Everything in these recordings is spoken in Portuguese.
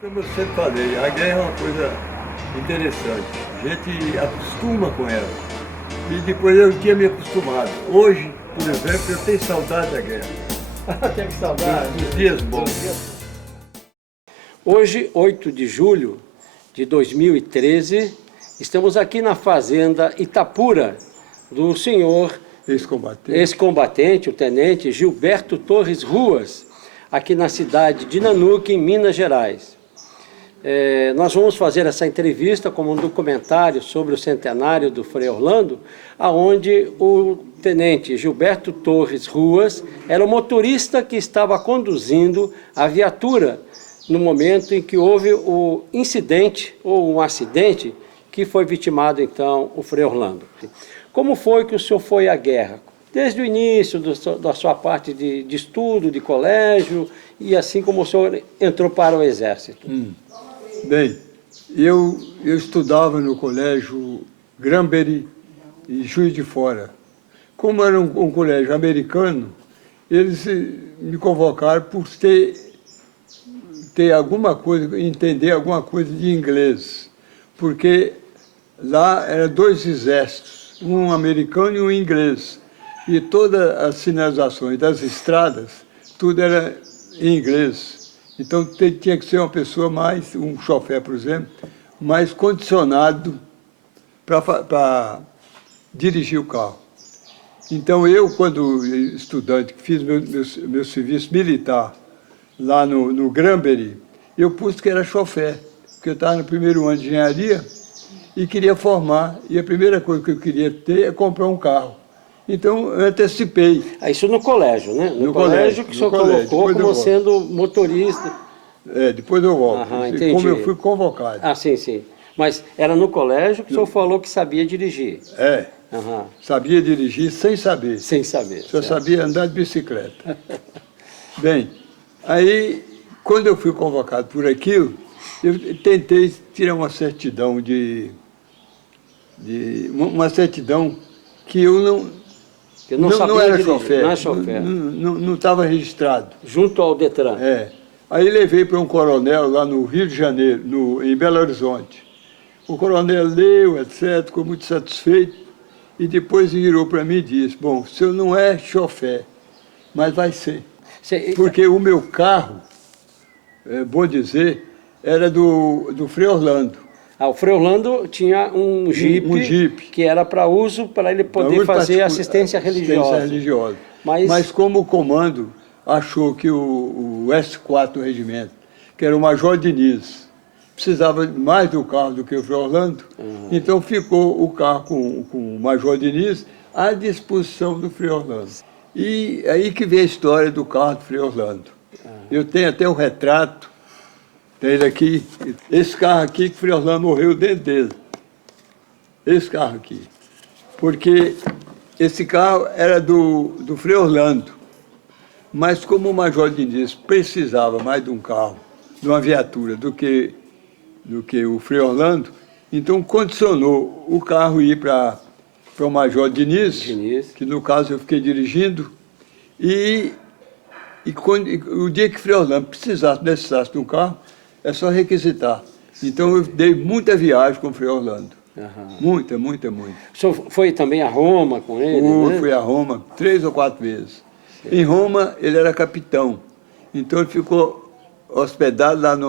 Como eu sempre falei, a guerra é uma coisa interessante. A gente acostuma com ela. E depois eu tinha me acostumado. Hoje, por exemplo, eu tenho saudade da guerra. Tenho saudade. Dos dias bons. Hoje, 8 de julho de 2013, estamos aqui na fazenda Itapura do senhor ex-combatente, o tenente Gilberto Torres Ruas, aqui na cidade de Nanuque, em Minas Gerais. Nós vamos fazer essa entrevista como um documentário sobre o centenário do Frei Orlando, onde o tenente Gilberto Torres Ruas era o motorista que estava conduzindo a viatura no momento em que houve o incidente, ou um acidente, que foi vitimado, então, o Frei Orlando. Como foi que o senhor foi à guerra? Desde o início da sua parte de estudo, de colégio, e assim como o senhor entrou para o Exército? Bem, eu estudava no colégio Granbury e Juiz de Fora. Como era um colégio americano, eles me convocaram por ter alguma coisa, entender alguma coisa de inglês, porque lá eram dois exércitos, um americano e um inglês, e todas as sinalizações das estradas, tudo era em inglês. Então tinha que ser uma pessoa mais, um chofer, por exemplo, mais condicionado para dirigir o carro. Então eu, quando estudante, fiz meu serviço militar lá no Granbury, eu pus que era chofer, porque eu estava no primeiro ano de engenharia e queria formar, e a primeira coisa que eu queria ter é comprar um carro. Então, eu antecipei. Isso no colégio, né? No colégio que o senhor colocou como sendo motorista. Depois eu volto. Entendi. Como eu fui convocado. Sim, sim. Mas era no colégio que o senhor falou que sabia dirigir. Sabia dirigir sem saber. Sem saber. Só sabia andar de bicicleta. Bem, aí, quando eu fui convocado por aquilo, eu tentei tirar uma certidão uma certidão que eu não era chofer. Não é chofer. Não estava registrado. Junto ao Detran. Aí levei para um coronel lá no Rio de Janeiro, em Belo Horizonte. O coronel leu, etc., ficou muito satisfeito, e depois virou para mim e disse, bom, o senhor não é chofer, mas vai ser. Porque o meu carro, é bom dizer, era do Frei Orlando. O Frei Orlando tinha um jipe, que era para uso, para ele poder fazer assistência religiosa. Mas como o comando achou que o S4 do regimento, que era o Major Diniz, precisava mais do carro do que o Frei Orlando, então ficou o carro com o Major Diniz à disposição do Frei Orlando. E aí que vem a história do carro do Frei Orlando. Eu tenho até um retrato dele aqui. Esse carro aqui que o Frei Orlando morreu dentro dele. Esse carro aqui. Porque esse carro era do Frei Orlando. Mas como o Major Diniz precisava mais de um carro, de uma viatura, do que o Frei Orlando, então condicionou o carro ir para o Major Diniz, que no caso eu fiquei dirigindo, e o dia que o Frei Orlando necessitasse de um carro, é só requisitar. Então eu dei muita viagem com o Frei Orlando. Muita. O senhor foi também a Roma com ele, né? Fui a Roma 3 ou 4 vezes. Em Roma, ele era capitão. Então, ele ficou hospedado lá na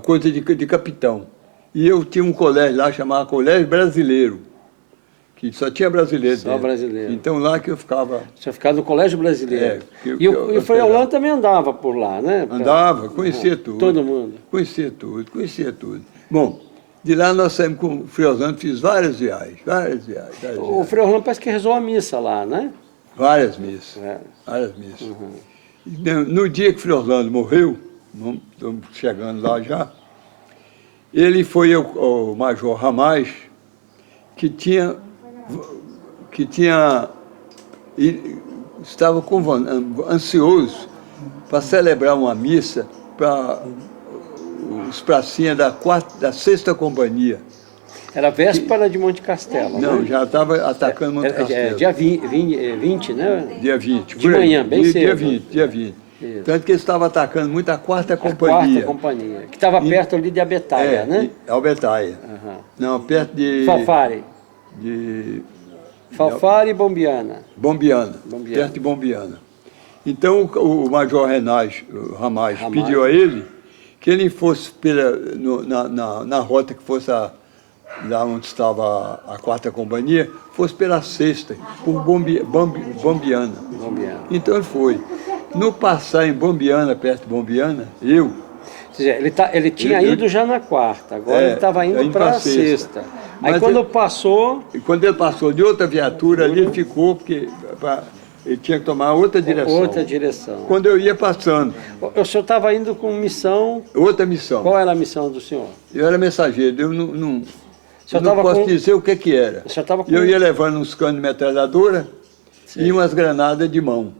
coisa de capitão. E eu tinha um colégio lá, chamado Colégio Brasileiro, que só tinha brasileiro. Só brasileiro. Então, lá que eu ficava... Você ficava no Colégio Brasileiro. E o Frei Orlando também andava por lá, né? Andava, conhecia tudo. Todo mundo. Conhecia tudo. Bom, de lá nós saímos com o Frei Orlando, fiz várias viagens. O Frei Orlando parece que rezou a missa lá, né? Várias missas. No dia que o Frei Orlando morreu, estamos chegando lá já, ele foi ao Major Ramais, que estava ansioso para celebrar uma missa para os pracinhas da 6ª Companhia. Era véspera de Monte Castelo, Não, né? já estava atacando Monte Castelo. Dia 20, né? Dia 20. De manhã, bem cedo. Dia 20. Isso. Tanto que eles estavam atacando muito a 4ª A Companhia. 4ª Companhia, que estava perto ali de Abetaia, né? Albetaia. Aham. Não, perto de... Falfare. De Falfare e Bombiana. Bombiana, Bombiana. perto de Bombiana. Então o Major Ramage pediu a ele que ele fosse na rota que fosse lá onde estava a 4ª Companhia, fosse pela 6ª, por Bombiana. Bombiana. Então ele foi. No passar em Bombiana, perto de Bombiana, Ou seja, ele tinha ido já na 4ª, agora ele estava indo para a 6ª. Aí Mas quando passou... Quando ele passou de outra viatura ali, ele ficou, porque ele tinha que tomar outra direção. Outra direção. Quando eu ia passando, O senhor estava indo com missão... outra missão. Qual era a missão do senhor? Eu era mensageiro, eu não tava posso dizer o que era. O senhor estava com... Eu ia levando uns canos de metralhadora e umas granadas de mão,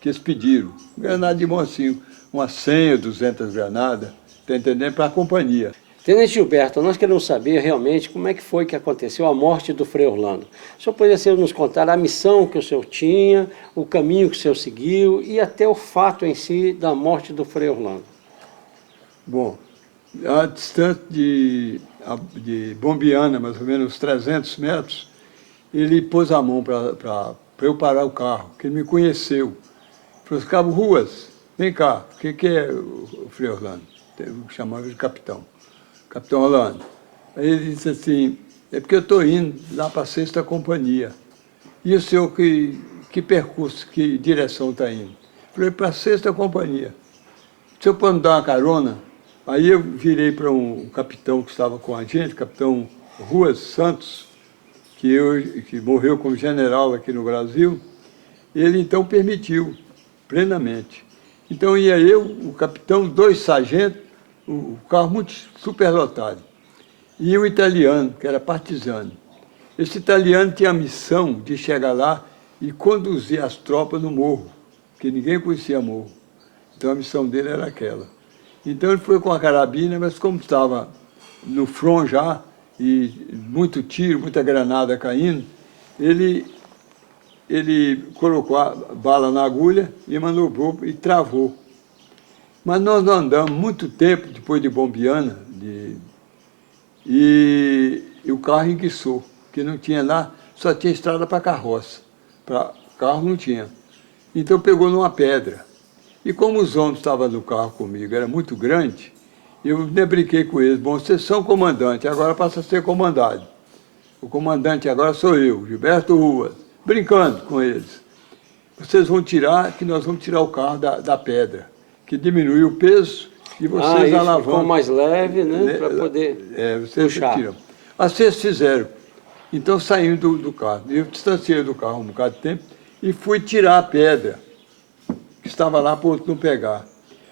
que eles pediram. Granada de mão assim, umas 100 ou 200 granadas, tá entendendo? Para a companhia. Tenente Gilberto, nós queremos saber realmente como é que foi que aconteceu a morte do Frei Orlando. O senhor poderia nos contar a missão que o senhor tinha, o caminho que o senhor seguiu e até o fato em si da morte do Frei Orlando? Bom, a distância de Bombiana, mais ou menos uns 300 metros, ele pôs a mão para eu parar o carro, que ele me conheceu. Falou assim, Cabo Ruas, vem cá, o que é o Frei Orlando? Eu chamava de capitão. Capitão Orlando. Aí ele disse assim, é porque eu estou indo lá para a 6ª Companhia. E o senhor, que percurso, que direção está indo? Falei, para a 6ª Companhia. O senhor pode me dar uma carona? Aí eu virei para um capitão que estava com a gente, capitão Ruas Santos, que morreu como general aqui no Brasil. Ele então permitiu, plenamente. Então ia eu, o capitão, 2 sargentos, o carro muito superlotado. E o italiano, que era partisano. Esse italiano tinha a missão de chegar lá e conduzir as tropas no morro, porque ninguém conhecia morro. Então a missão dele era aquela. Então ele foi com a carabina, mas como estava no front já, e muito tiro, muita granada caindo, ele colocou a bala na agulha e manobrou e travou. Mas nós não andamos muito tempo depois de Bombiana e o carro enguiçou, porque não tinha lá, só tinha estrada para carroça, para carro não tinha. Então pegou numa pedra. E como os homens estavam no carro comigo, era muito grande, eu nem brinquei com eles, bom, vocês são comandante, agora passa a ser comandado. O comandante agora sou eu, Gilberto Ruas, brincando com eles. Vocês vão tirar, que nós vamos tirar o carro da pedra, que diminui o peso e vocês alavancam. Ficou mais leve, né, para poder vocês puxar. Tiram. Assim eles fizeram. Então saímos do carro. Eu distanciei do carro um bocado de tempo e fui tirar a pedra, que estava lá para o outro não pegar.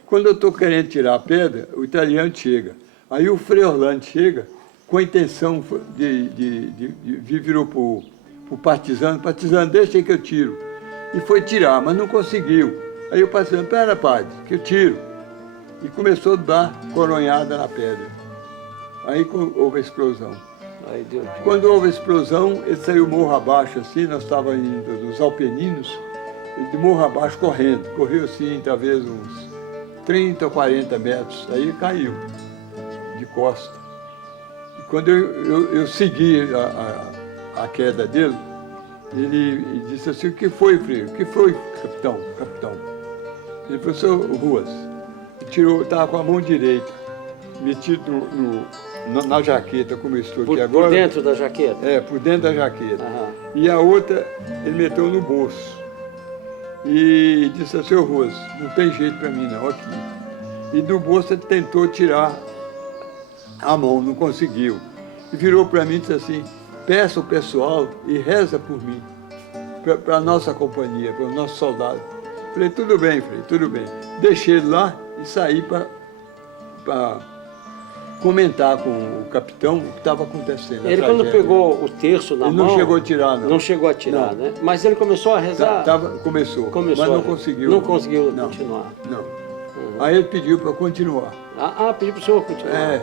Quando eu estou querendo tirar a pedra, o italiano chega. Aí o Frei Orlando chega com a intenção virou para o partisano, deixa aí que eu tiro. E foi tirar, mas não conseguiu. Aí o partisano, pera, padre, que eu tiro. E começou a dar coronhada na pedra. Aí houve a explosão. Aí deu... Quando houve a explosão, ele saiu morro abaixo, assim, nós estávamos indo nos Alpeninos, e de morro abaixo correndo. Correu assim, talvez uns 30 ou 40 metros, aí caiu, de costa. E quando eu segui a queda dele, ele disse assim, o que foi, Frei? O que foi, capitão? Ele falou, senhor Ruas, estava com a mão direita, metido na jaqueta, como eu estou aqui agora. Por dentro da jaqueta? É, por dentro da jaqueta. Aham. E a outra, ele meteu no bolso. E disse assim, senhor Ruas, não tem jeito para mim não, aqui. E do bolso ele tentou tirar a mão, não conseguiu. E virou para mim e disse assim, peça ao pessoal e reza por mim, para a nossa companhia, para os nossos soldados. Falei, tudo bem, Frei, tudo bem. Deixei ele lá e saí para comentar com o capitão o que estava acontecendo. Ele quando pegou o terço na mão... Ele não chegou a tirar, não. Não chegou a tirar, não. né? Mas ele começou a rezar? Começou, mas não conseguiu. Não conseguiu continuar? Não. Aí ele pediu para continuar. Pediu para o senhor continuar? É,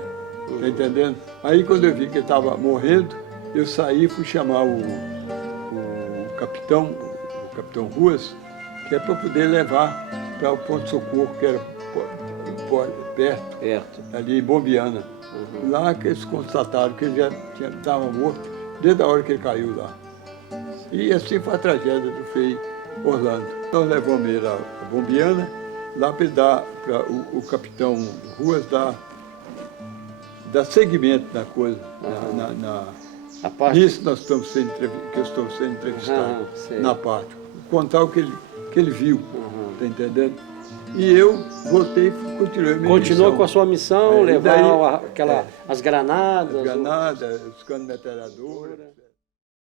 tá entendendo? Aí quando eu vi que ele estava morrendo, eu saí e fui chamar o capitão Ruas, que é para poder levar para o Ponto Socorro, que era perto, ali em Bombiana. Lá que eles constataram que ele já estava morto desde a hora que ele caiu lá. E assim foi a tragédia do Frei Orlando. Nós levamos ele a Bombiana, lá para ele dar, para o capitão Ruas dar seguimento na coisa, nisso nós estamos sendo, que eu estou sendo entrevistado, na parte. Contar o que ele viu, tá entendendo? E eu voltei e continuei a minha Continuou missão. com a sua missão, levar daí, as granadas. As granadas, os canos metralhadoras.